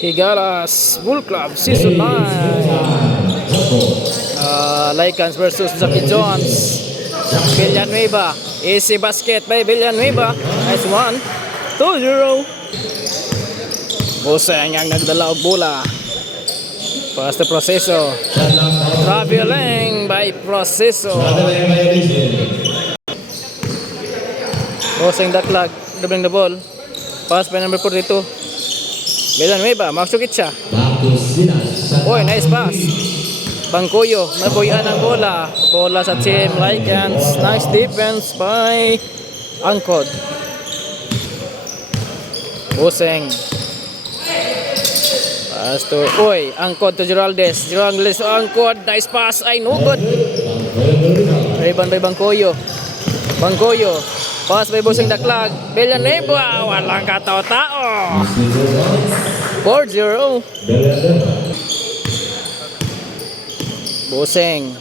Higalas Bull Club Season 9. Lycans versus Jackie Jones. Villanueva. Easy basket by Villanueva. Nice one. 2-0. Buseng ang nagdala og bola. Pass to Proceso. Traveling by Proceso. Buseng daklag. Dribbling the ball. Pass by number 42. Villanueva. Maksukit siya. Oy, nice pass. Bangkoyo, nabuyan ang bola. Bola sa team Lycans. Nice defense by Angkod. Buseng. Pass to, oy, Angkod to Geraldes. Geraldes to Angkod. Nice pass. Ay, no good. Rebound by Bangkoyo. Bangkoyo. Pass by Buseng daklag. Villanueva. Walang katao-tao. 4-0. Buseng.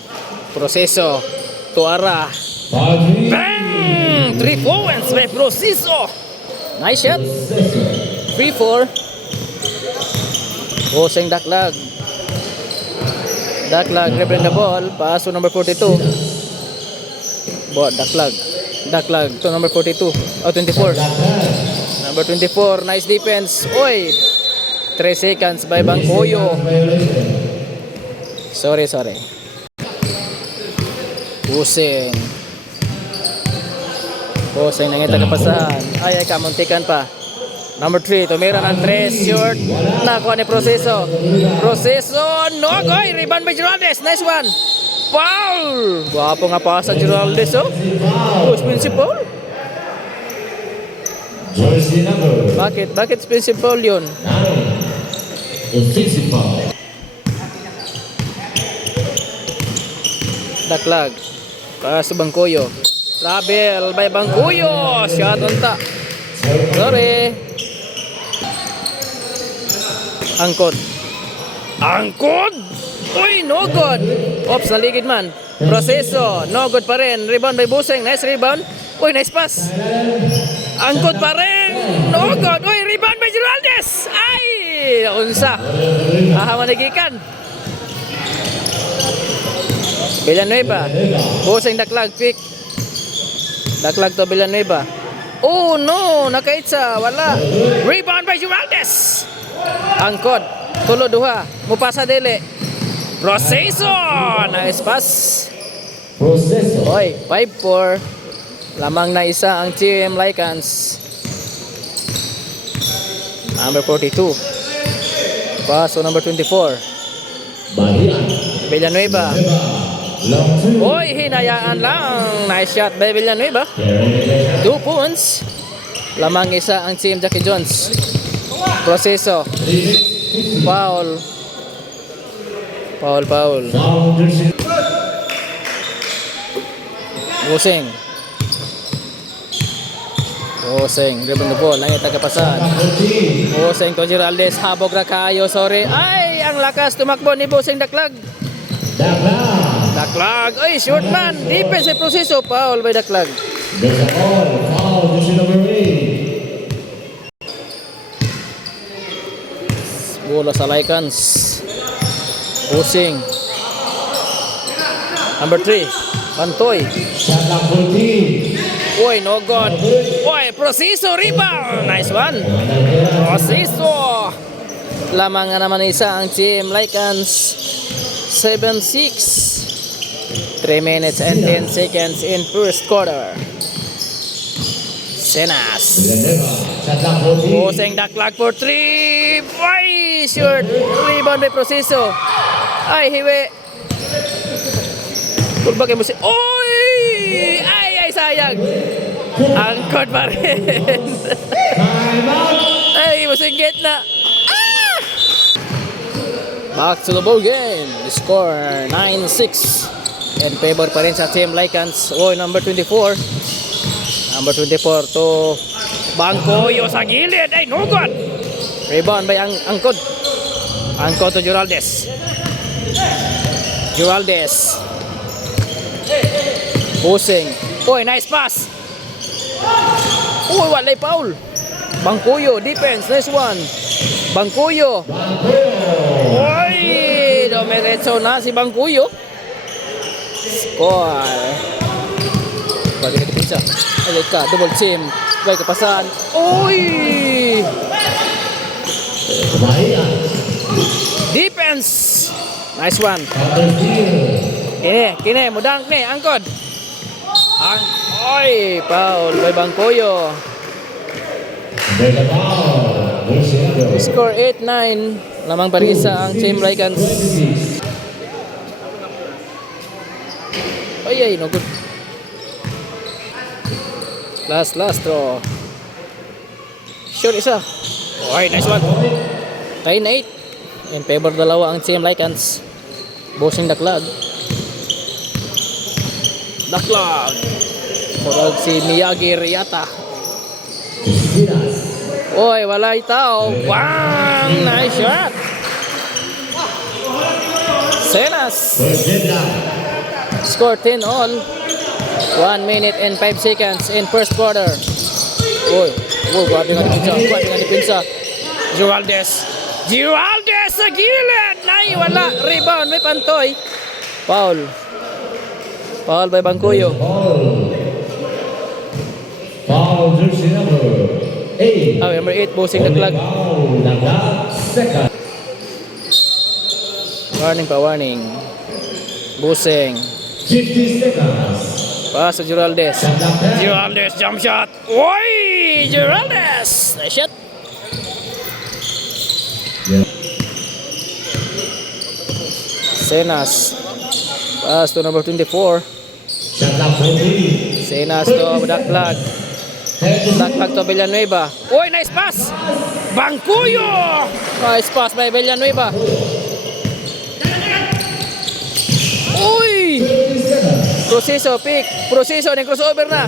Proceso. Tuara. Bang! 3 points by Proceso. Nice shot. 3-4. Buseng daklag. Daklag. Dribbling the ball. Pass to number 42. Bot daklag. Daklag to number 42. Oh, 24. Number 24. Nice defense. Oy. 3 seconds by Bangkoyo. Sorry. Buseng. Buseng nangita kapasahan. Ay, kamuntikan pa. Number 3, tumira ng 3. Short. Nakuha ni Proceso. Proceso. No, goy. Rebound by Geraldes. Nice one. Foul. Wapo nga pa sa Geraldes, oh. Expensive foul. Bakit expensive foul yun? Daklag. Para sa Bangkoyo. Travel by Bangkoyo. Shot on top. Sorry. Angkod. Uy, no good. Oops, naligid man. Proceso. No good pa rin. Rebound by Buseng. Nice rebound. Uy, nice pass. Angkod pa rin. No good. Uy, rebound by Geraldes. Ay! Unsa. Managikan. Villanueva. Buseng daklag. Pick. Daklag to Villanueva. Oh no. Nakaitsa. Wala. Rebound by Geraldes. Angkod. Tulo duha. Mupasa dili. Proceso. Nice pass. Oy, 5-4. Lamang na isa ang team Lycans. Number 42. Pass to number 24. Villanueva. Oy, hinayaan lang. Nice shot by Villanueva. 2 points. Lamang isa ang team Jackie Jones. Proceso. Foul. Buseng. Dribbling the ball. Nangita kapasan. Buseng to Geraldes. Habog ra kayo. Sorry. Ay, ang lakas tumakbo ni Buseng daklag. Daklag. Ay, short man. Defensive Proceso. Foul by daklag. Bola sa Lycans. Buseng. Number 3. Pantoy. Uy, no good. Uy, Proceso rebound. Nice one. Proceso. Lamang nga naman isa ang team Lycans. 7-6. 3 minutes and 10 seconds in first quarter. Senas. Buseng daklag for 3. Ay, short. Rebound by Proceso. Ay, hiwi. Kulbagay mo si... Oy! Ay, sayang. Angkod pa rin. Ay, masinggit na. Ah! Back to the ball game. The score 9-6. In favor pa rin sa team Lycans. Oy, number 24. Number 24 to Bangkoyo sa gilid. Ay, no good. Rebound by Angkod. Angkod to Geraldes. Buseng. Uy, nice pass. Uy, walay foul. Bangkoyo, defense. Nice one. Bangkuyo. Oy! Dumiretso na si Bangkuyo. Score. Balik na pizza. Ay ka, double team. Bay kapasan. Oy! Defense. Nice one. Kini, mudang ni, angkod. Oy, foul by Bangkuyo. Score 8-9. Lamang parisa ang Team Lycans. Ay, no good. Last draw. Shot isa. Oy, nice one. 9-8. In favor dalawa ang Team Lycans. Bossing Daklag. Murag si Miyagi Riata. Oy, wala itaw. Bang! Nice shot. Senas. Score 10 all. 1 minute and 5 seconds in first quarter. Oy, grabe nga ni Pinsa. Giraldes sa gilid. Nay, wala. Rebound, may pantoy. Foul by Bangkuyo. Foul jersey number 8. Number 8, Bossing Daklag. Warning. Bossing. 50 seconds. Pass to Giraldes, jump shot. Oy! Giraldes! Nice shot. Senas. Pass to number 24. Senas to Daklag. Daklag to Villanueva. Oy, nice pass! Bangkuyo! Nice pass by Villanueva. Uy! Proseso ng crossover na.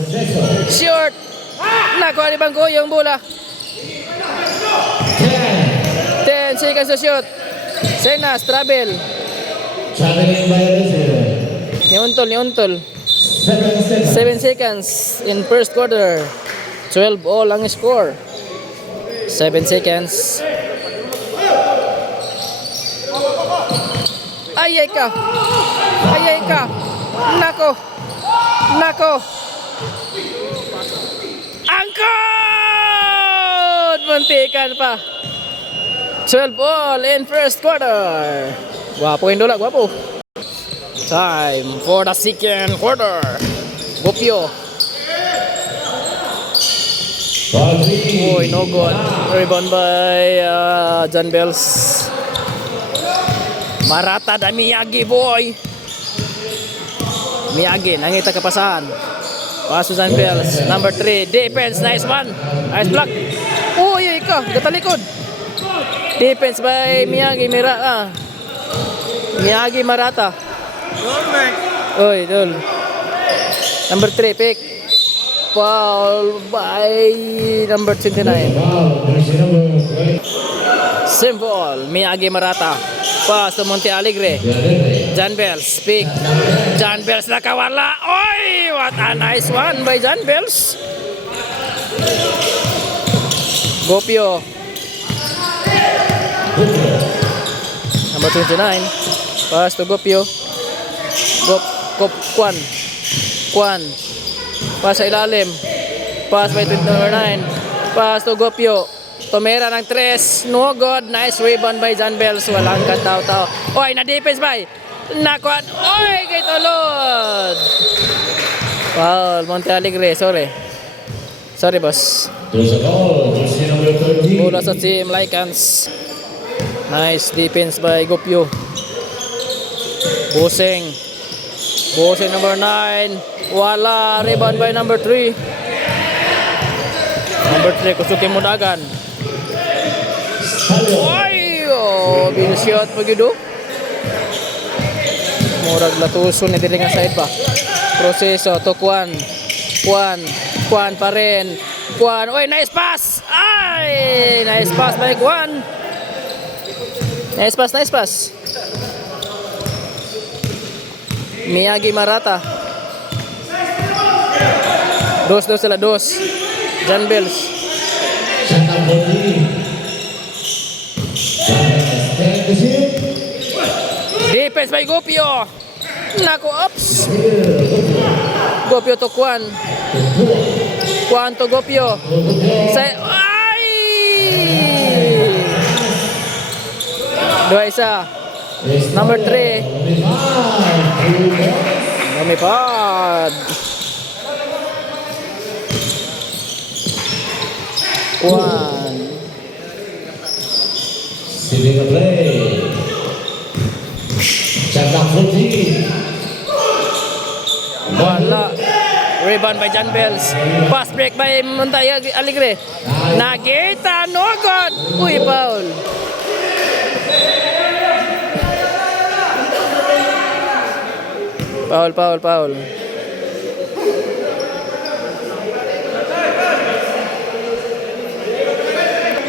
Short. Nakuha ni Bangkuyo yung bola. 10 seconds to shoot. Senas, travel. Traveling violation. Niuntol. 7 seconds in first quarter. 12 all ang score. 7 seconds. Ayay ka. Nako. Angkot! Muntikan pa. 12 all in first quarter. Guwapo yung dula, guwapo. Time for the second quarter. Gopyo. Uy, no good. Rebound by John Bells. Marata da Miyagi, boy. Miyagi, nangita kapasahan. Paso John Bells. Number 3, defense. Nice one. Nice block. Uy, gatalikod. Defense by Miyagi Marata. Uy, dul. Number 3, pick. Foul by number 29. Simple. Miyagi Marata. Pass to Monte Alegre. John Bells, pick. John Bells nakawala. Oy, what a nice one by John Bells. Gopyo. Number 29. Pass to Gopyo. Kwan. Pass sa ilalim. Pass by number 9. Pass to Gopyo. Tomera ng 3. No good. Nice rebound by John Bells. Walang kataw-taw. Oy, na-defense by. Nakuan. Oy, kay Tolod. Foul. Monte Alegre. Sorry, boss. Bola sa Team Lycans. Nice defense by Gopyo. Bossing number 9. Wala. Rebound by number 3. Number 3, Kusuki Mudagan. Oy! Binshot pa gido. Murag latuso ni diri nga side pa. Proseso to Kwan pa rin. Oy, nice pass! Ay! Nice pass by Kwan. Nice pass. Miyagi Marata. Dos sila. John Bells. receive. Defense by Gopio. Nako, ups. Gopio to Kwan. Kwan to Gopio. Say, ay! Dua isa. Number 3. Lumipad. Kwan. Stealing the play. Shot clock 14. Wala. Rebound by John Bells. Pass break by Montaya Alegre. Nagita, no good. Uy, foul. Foul.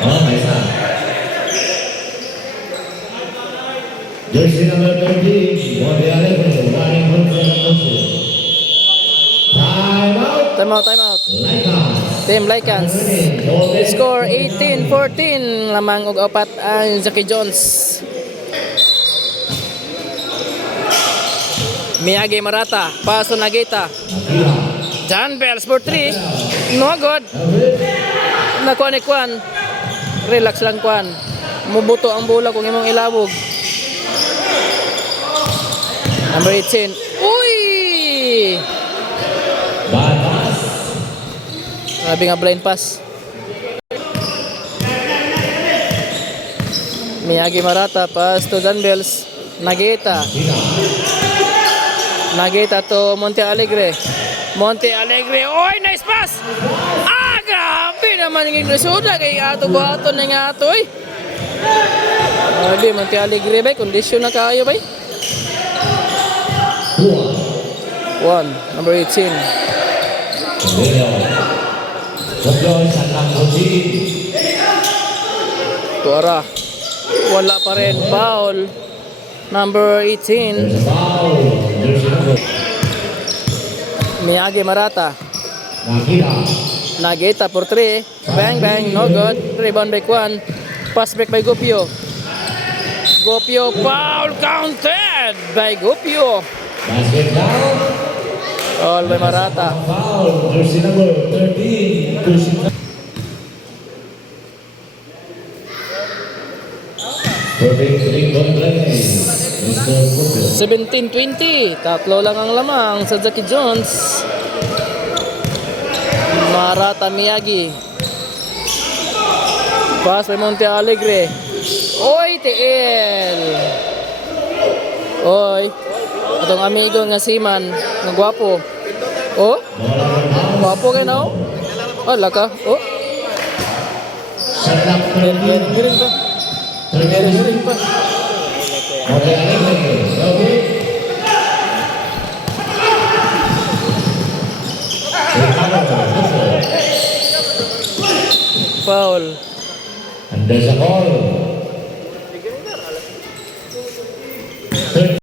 Oh, nice one. Jersey number 20, Monte Alegre, running from the Time out. Time out. Lycans. Team Lycans. Score 18-14. Lamang og apat ang Jackie Jones. Miyagi Marata. Paso Nagita. Akira. John Bells for 3. No good. Nakuha ni Kwan. Relax lang Kwan. Mubuto ang bola kung imong ilabog. Number 18. Uy! Bad pass. Grabe nga blind pass. Miyagi Marata. Pass to John Bells. Nagita. Akira. Nagita to Monte Alegre. Oy, nice pass! Ah, grabe naman yung resulta kay ato bato na nga ato eh. Grabe, Monte Alegre ba? Kondisyon na kayo ba? 1, number 18. Leo. Gopio, shot clock 14. Tuara. Wala pa rin. Foul. Number 18. There's a foul. Jersey number. Miyagi Marata. Akira. Nagita for 3. Bang, no good. Rebound by Kwan. Pass break by Gopio. Foul counted by Gopio. Basket down. All by Marata. Foul. Jersey number 13. Pushing. 3-point play. Mr. Gopio. 17-20. Tatlo lang ang lamang sa Jackie Jones. Marata Miyagi. Pass by Monte Alegre. Oy, TL. Oy. Atong amigo nga Siman. Nga gwapo. Oh? Gwapo kayo na oh? Wala ka? Oh? Shot clock 13. Giring pa. Giring pa. Monte Alegre. Okay. Foul. And there's a call. 30.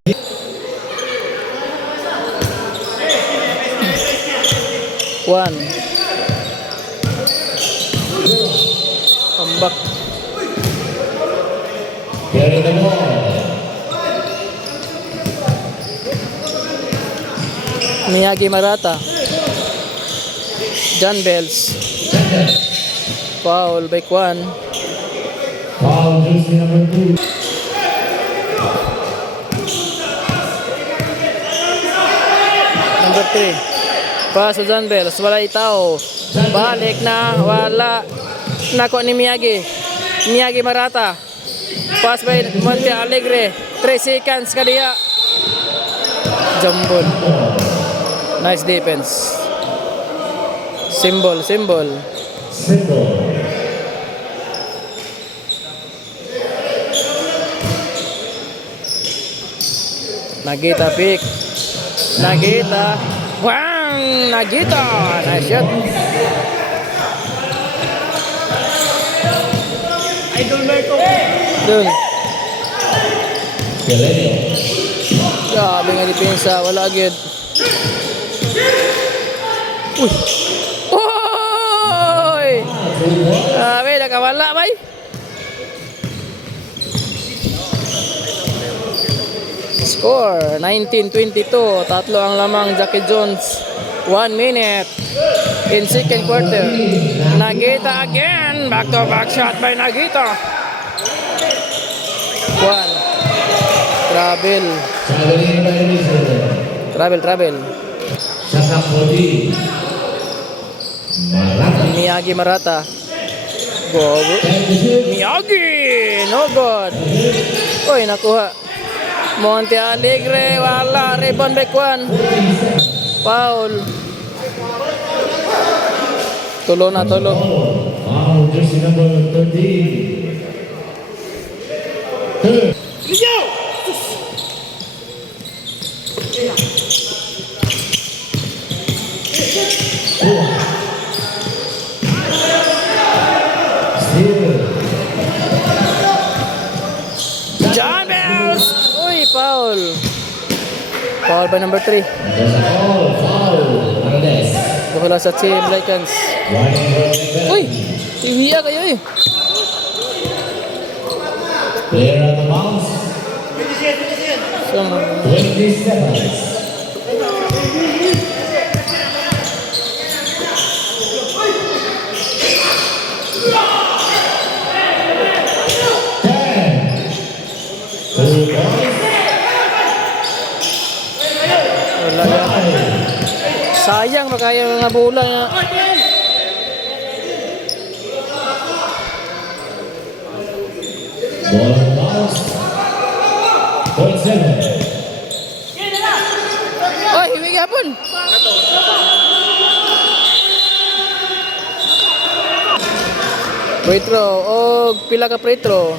One. Comeback. Carry the ball. Miyagi Marata. John Bells. Foul by Kwan. Foul, jersey number 2. Number 3. Pass to John Bells. Wala itaw. Balik na. Wala. Nako ni Miyagi. Miyagi Marata. Pass by Monte Alegre. 3 seconds kadiya. Jambon. Nice defense. Symbol. Simple. Nagita pick. Nagita. Wang! Nagita. Nice shot. Idol Marco. Dun. Galenio. Grabe nga depensa. Wala agad. Uy! Oy! Grabe, nakawala bay. Score 19-22. Tatlo ang lamang Jackie Jones. 1 minute in second quarter. Nagita again. Back to back shot by Nagita. 1. Travel. Travel. Sakapodi. Marata. Miyagi Marata. Go. Miyagi. No good. Uy, nakuha. Monte Alegre. Wala. Rebound back 1. Foul. Tulo na, tulo. Foul, jersey number 13. Third. John Bells. Uy, foul. Foul by number 3. Foul. Hernandez. Bola sa team Lycans. Uy, iwiya kayo eh. Player on the bounce. So, 20 seconds. wala yan. Sayang makaya mga bola na. Ball on bounce. Point 7. Oy, hiwig hapon. Free throw. Og pila ka free throw.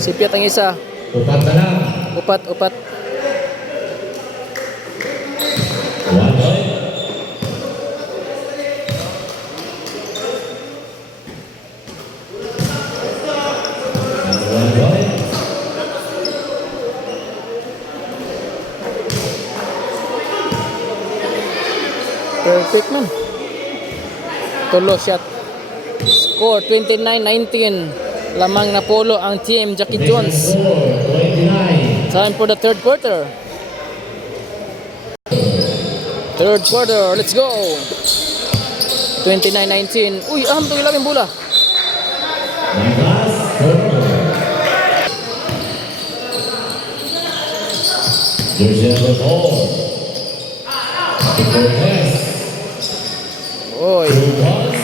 Sipiat ang isa. Upat na lang. Upat. 1 point. One point. Perfect man. Tulo shot. Score 29-19. Lamang na polo ang team Jackie Jones. 29. Time for the third quarter. Third quarter, let's go. 29-19. Uy, aham to ilawin bola. Nicholas Turner. Jersey number 4. Cortez. Oy, 2 points.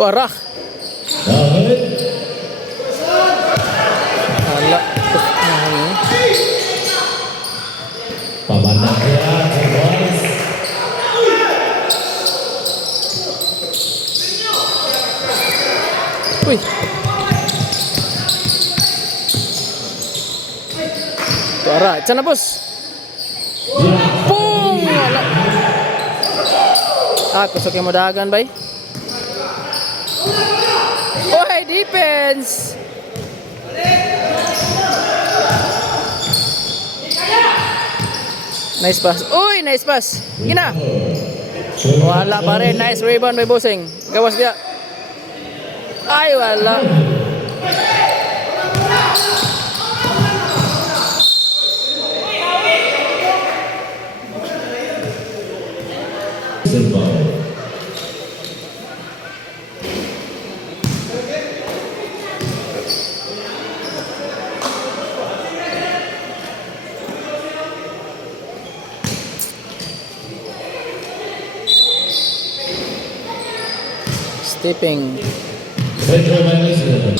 tuarah. David. Hala. Pamanang kaya 2 points. Uy. Tuarah, sana bos. Boom! Hala. Kusok yung madagan, bay. Oy, defense! Nice pass. Uy, nice pass. Gina. Wala pa rin. Nice rebound by Boseng. Gawas dia. Ay, wala. Stepping. Central Malaysia.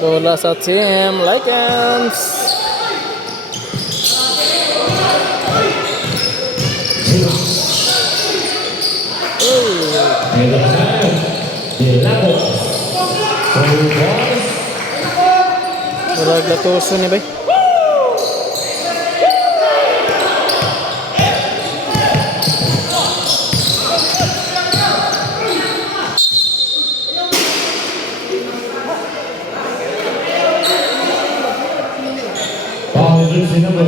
Bola sa team Lycans. And the time, the Lagos. 3 points. Wala glatoso ni bay. Foul jersey number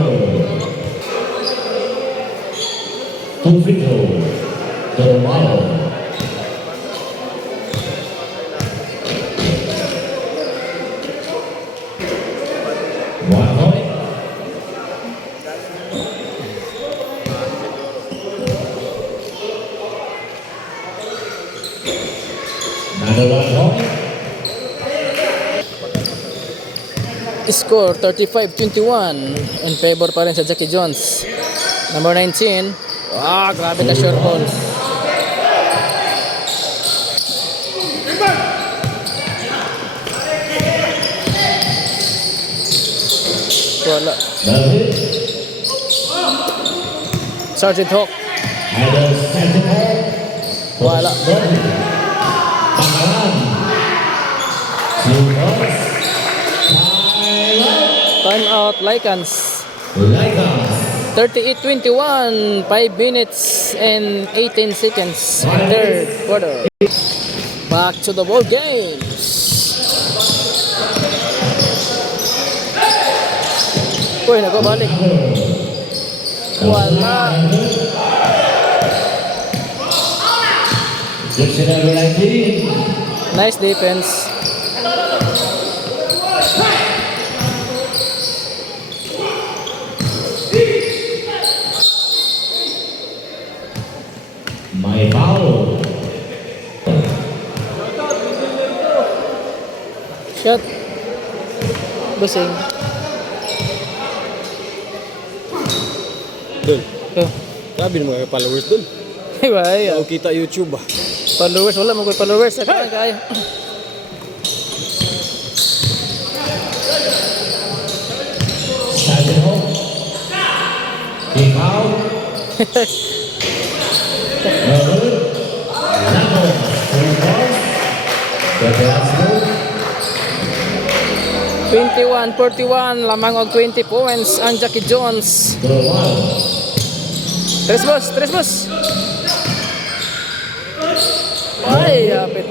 13. Two free throw. The ball. One point. Another 1 point. Score 35-21 in favor pa rin sa Jackie Jones. Number 19. Grabe ka short ball. Wala. Sergeant Hawk. Wala. Time out Lycans. 38-21, 5 minutes and 18 seconds in third quarter. Back to the ball game. Uy, nagpabalik. Wala. Nice defense. My foul. Shot. Busing. Dul, Oh. grabe naman mga followers dul. Ay, bay. Ako kita YouTube ba? Followers, wala mo ko'y followers. Sa kaya. Sergeant Hawk. Team foul. Number 3 points. The 21-41, lamang og 20 points ang Jackie Jones. Tres boss. Ay, apit.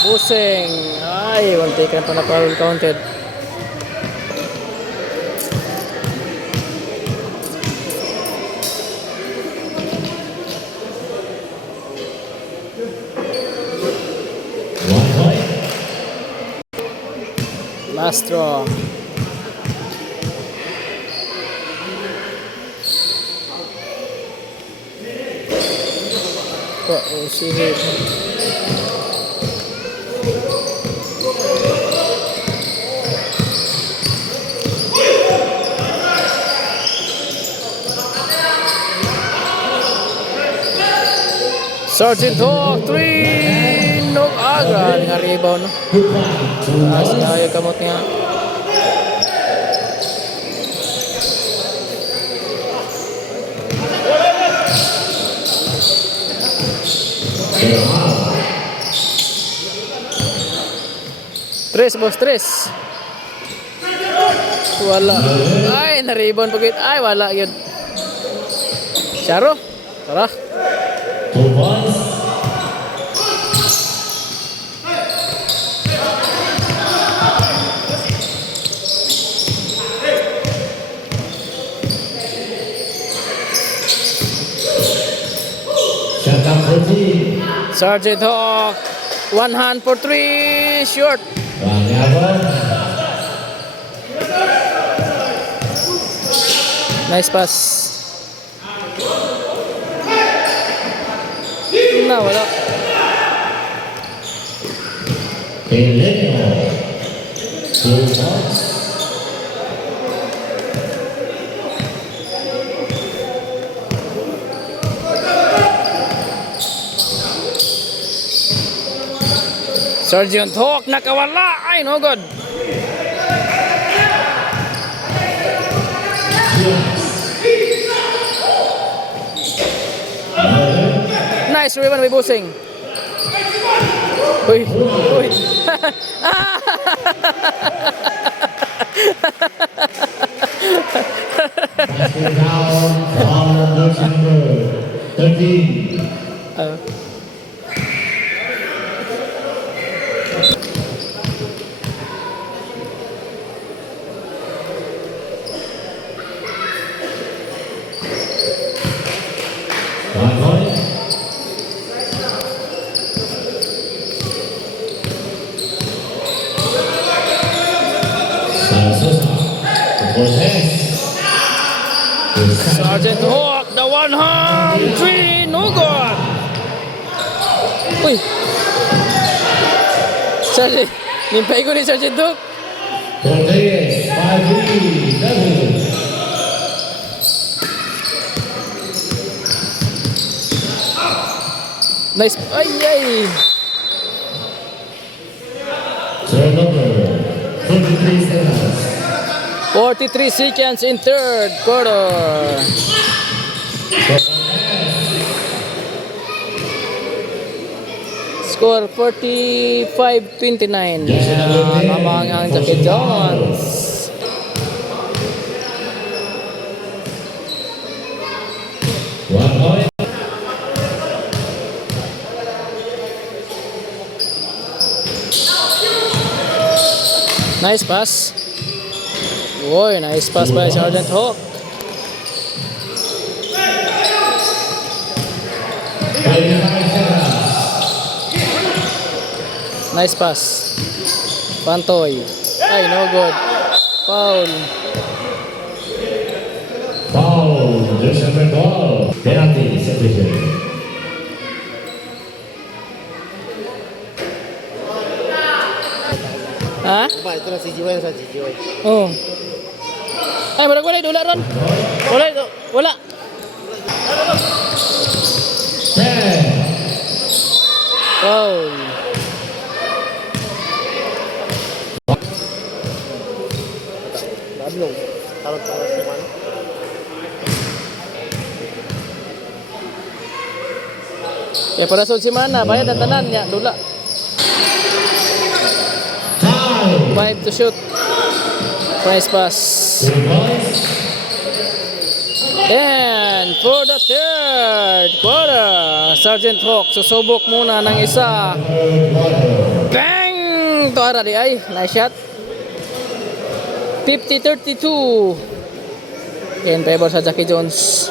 Busing. Ay, one taken pa na foul counted. Last draw. See here. Sergeant Hawk 3 no grabe nga rebound no. Ayaw kamot niya. Tres boss, tres. Wala. Ay, na-rebound pagit. Ay, wala yun. Charo. Tara. 2 points. Shot up for team. Sergeant Hawk. One hand for three. Short. Nice pass. Na, wala. Pelenio. 2 points. Sergeant Hawk nakawala. Ay, no good. Nice rebound by Busing. Uy, uy. Down from number 13. Ah. One point. Sosa. Cortez. Sergeant Hawk, the one hand three, no good. Uy. Sergeant, nimpay ko ni Sergeant Hawk. Cortez. 5-3. Double. Nice. Ay, ay. Turnover. 43 seconds. 43 seconds in third quarter. Score 45-29. Mamangang Jackie Jones. One point. Nice pass. Boy, nice pass by Sergeant Hawk. 25 seconds. Nice pass. Pantoy. Ay, no good. Foul. Foul. Just number 12. Penalty situation. Ha? Ba, ito na si Jiway sa Jiway. Oh. Ay, wala dula ron. Wala. 10. Foul. Bablong. Tarot-tarot si Man. Ya para sul si mana, bayad ang tanan niya, dula. 5. 5 to shoot. Nice pass. 2 points. And for the third quarter, Sergeant Hawk susubok muna ng isa. Third quarter. Bang! Tuara di ay. Nice shot. 50-32. In favor sa Jackie Jones.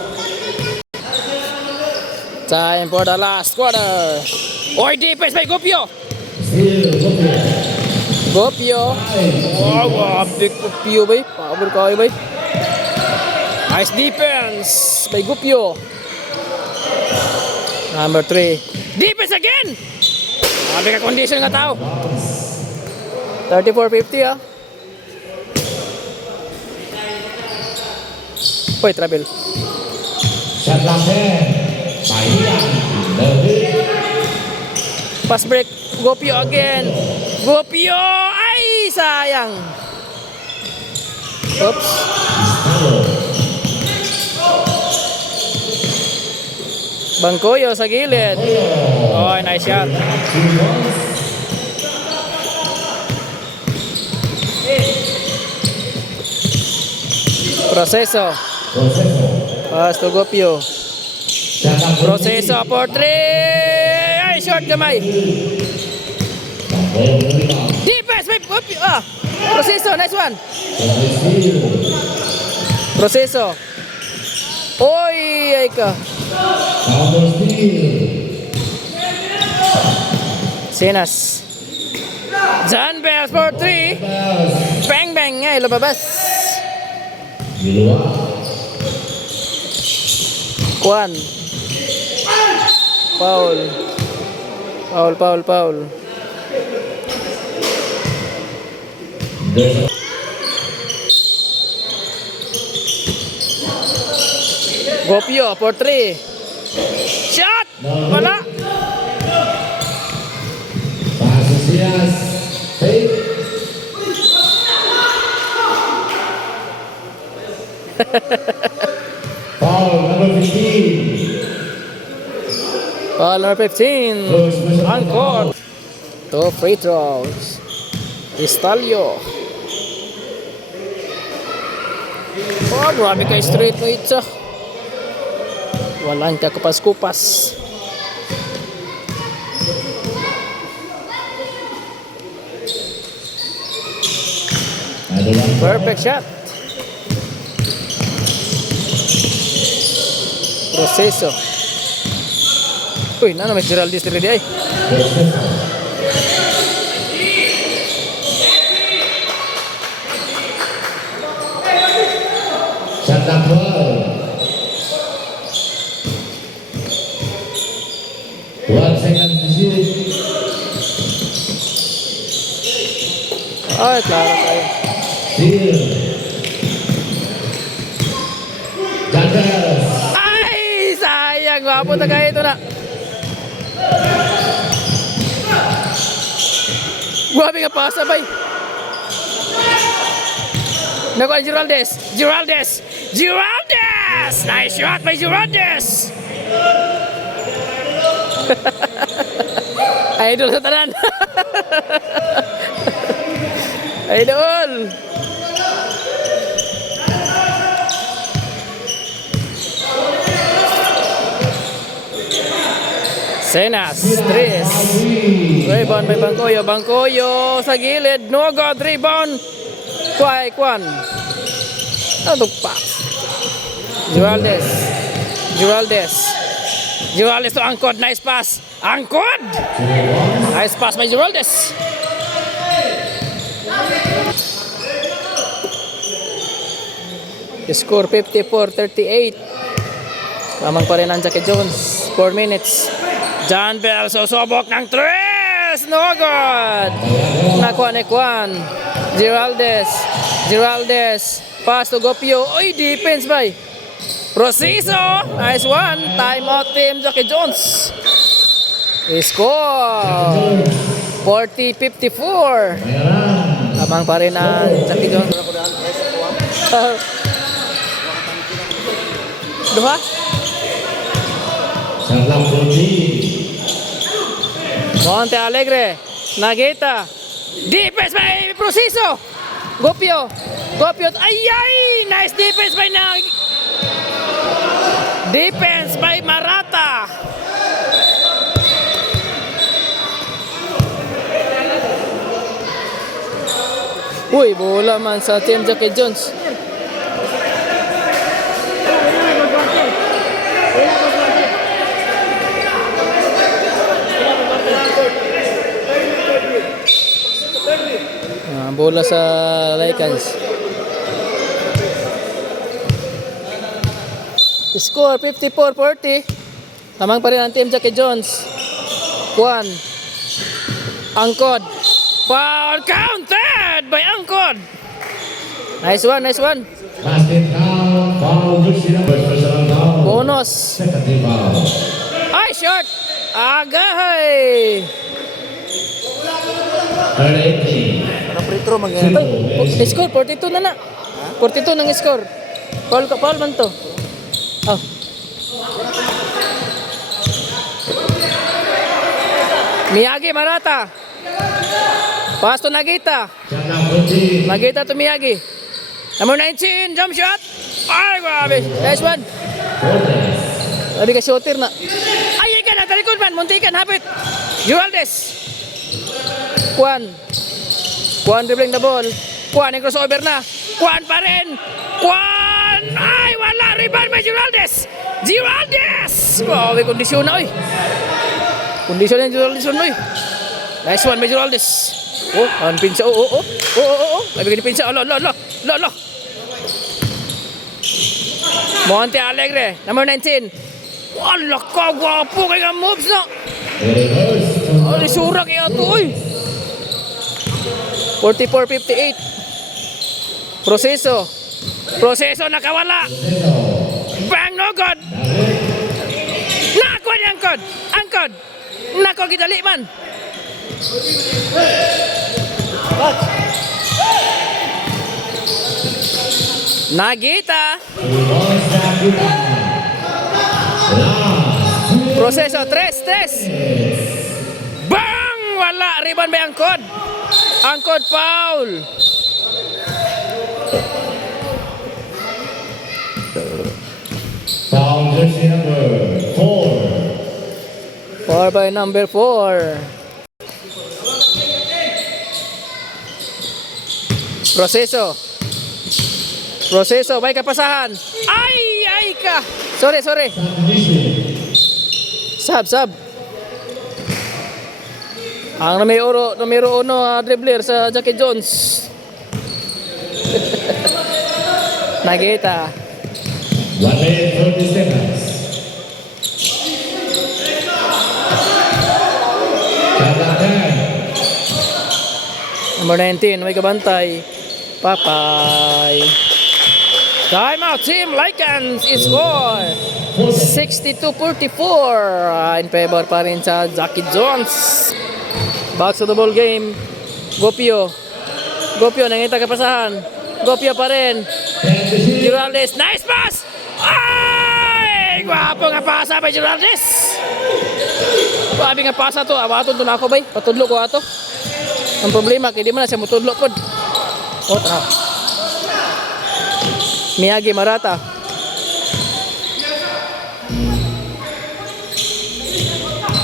Time for the last quarter. Oy, defense by Gopio. Still Gopio. Gopio. Wow, big Gopio bay. Power kayo bay. Nice defense by Gopio. Number 3. Defense again! Sabi ka condition nga tao. 34-50 ah. Uy, travel. Shot clock 10. Pahilang. Lebih. Pass break. Gopio again. Gopio! Ay, sayang. Oops. Bangkoyo sa gilid. Oh, nice shot. Proseso. Proseso. Pass to Gopio. Shot clock 20. Proseso for 3. Ay, short gamay. Defense, may Gopio. Ah. Proseso, nice one. Proseso. Oy, ay ka. Counter steal. Sinas. John Bells for 3. Bang, bang. Ay, lumabas. Di luar. Kwan. Foul. Foul, foul, foul. There's a Gopio for 3. Shot! Wala. Pasisias. Fake. Foul number 15. Foul number 15. On court. 2 free throws. Istalio. Oh, grabe kay straight mo ito. Walang kakupas-kupas. Perfect shot. Proseso. Uy, nano may Geraldis diri di ay. Shot number 12. 1 second to shoot. Ay, klaro kayo. Steal. Jagger. Ay, sayang. Wapo na kayo ito na. Grabe nga pasabay. Naku, Geraldez. Geraldez. Geraldez! Nice shot by Geraldez. Idol sa tanan. Idol. Senas, Tres. Rebound by Bangkoyo. Bangkoyo sa gilid. No good. Rebound. Kwan. Ano pa? Geraldez. Geraldez. Geraldez to Angkod. Nice pass. Angkod! Nice pass by Geraldez. Score 54-38. Lamang pa rin ang Jackie Jones. 4 minutes. John Bell susubok ng 3. No good. Nakuha ni Kwan. Geraldez. Geraldez. Pass to Gopio. Oy, defense by Proseso. Nice one. Time out team Jackie Jones. Score 40-54. Lamang pa rin ang Jackie Jones. Duha? Shot number 14. Monte Alegre. Nagita. Defense by Proseso. Gopio. Gopio. Ay! Nice defense by Defense by Marata. Uy, bola man sa team Jackie Jones. Bola sa Lycans. Score 54-40. Tamang pa rin ang team Jackie Jones. Kwan. Angkod. Foul counted by Angkod. Nice one, nice one. Basket down. Foul. Good shot. First personal foul. Bonus. Second team foul. Ay, shot. Agay. 38. Free-throw mangyari. Ay, score 42 na na. 42 nang score. Foul man to. Oh. Miyagi Marata. Pass to Nagita. Shot number 14. Nagita to Miyagi. Number 19, jump shot. Ay, grabe. Nice one. Hindi ka shooter na. Ay, ka na. Talikod man. Muntikan, hapit. Geraldez. Kwan dribbling the ball. Kwan yung crossover na. Kwan pa rin. Kwan! Ay, wala. Rebound by Geraldez. Geraldez! Wow, may kondisyon na, oy. Kondisyon na Geraldez, oy. Nice one by Geraldez. Oh, ang pinsa. Oh. May bigyan ni pinsa. Lo. Monte Alegre, number 19. Wala ka, gwapo kay nga moves na. Ay, surak kaya ito, oy. 44-58. Proseso nakawala. Bang, no good. Nako ni Angkod. Nako gidali man. Nagita. Proseso 3. Bang! Wala. Rebound by Angkod. Angkod foul. Foul jersey number 4. 4 by number 4. Proseso, may kapasahan. Ay ka. Sorry. Sab. Ang numero 1 dribbler sa Jackie Jones. Nagita. 1 minute 30 seconds. Katakan. Number 19, may kabantay. Papay. Time out, Team Lycans is score. 62-44 in favor pa rin sa Jackie Jones. Back to the ball game. Gopio, nangita kapasahan. Gopio pa rin. Giraldes, nice pass! Ay! Gwapo nga pasa pa Giraldes. Grabe nga pasa to. Awaton to na ako bay. Patudlo ko ato. Ang problema, kaya di mo na siya matudlo po. O, tara. Miyagi Marata.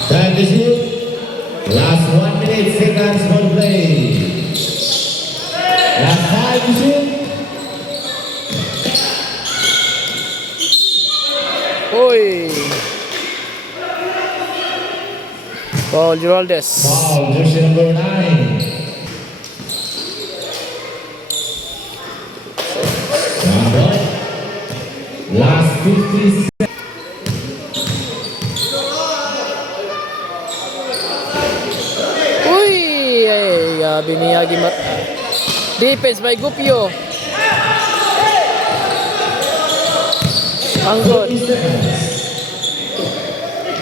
Time to shoot. Last 1 minute seconds for play. Last 5 to shoot. Uy! Paul Giraldes. Foul, jersey number 9. Last 50 seconds. Uy! Ay, biniyagi defense by Gupio. Ang good.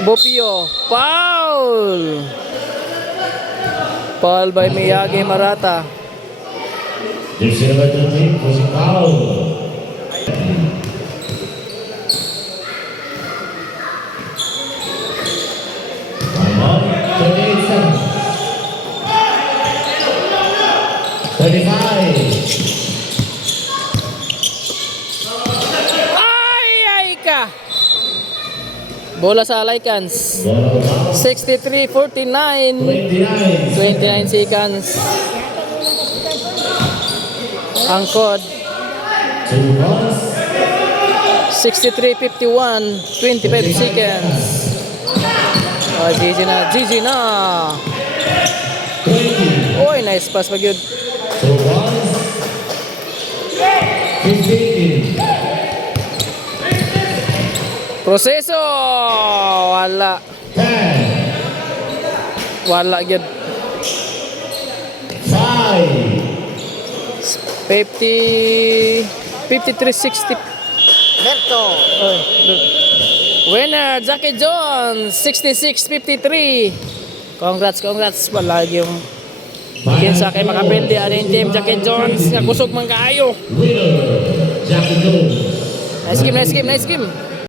Bopio. Foul! Foul by Miyagi Marata. Jersey number 13 was a foul. Time out, 38 seconds. 35. Ay ka! Bola sa Lycans. Ball out. 63-49. 29. 29 seconds. Ang code 2 balls. 63-51. 25 seconds. Oh, GG na. 20. Oy, nice pass pag yun. 2 balls. 15. Proseso! Wala. 10. Wala yun. 5. 53-60. Berto. Oy, winner, Jackie Jones, 66-53. Congrats. Wala yung kinsa kay makapildi aning team Jackie Jones nga kusog man kaayo. Winner, Jackie Jones. Nice game.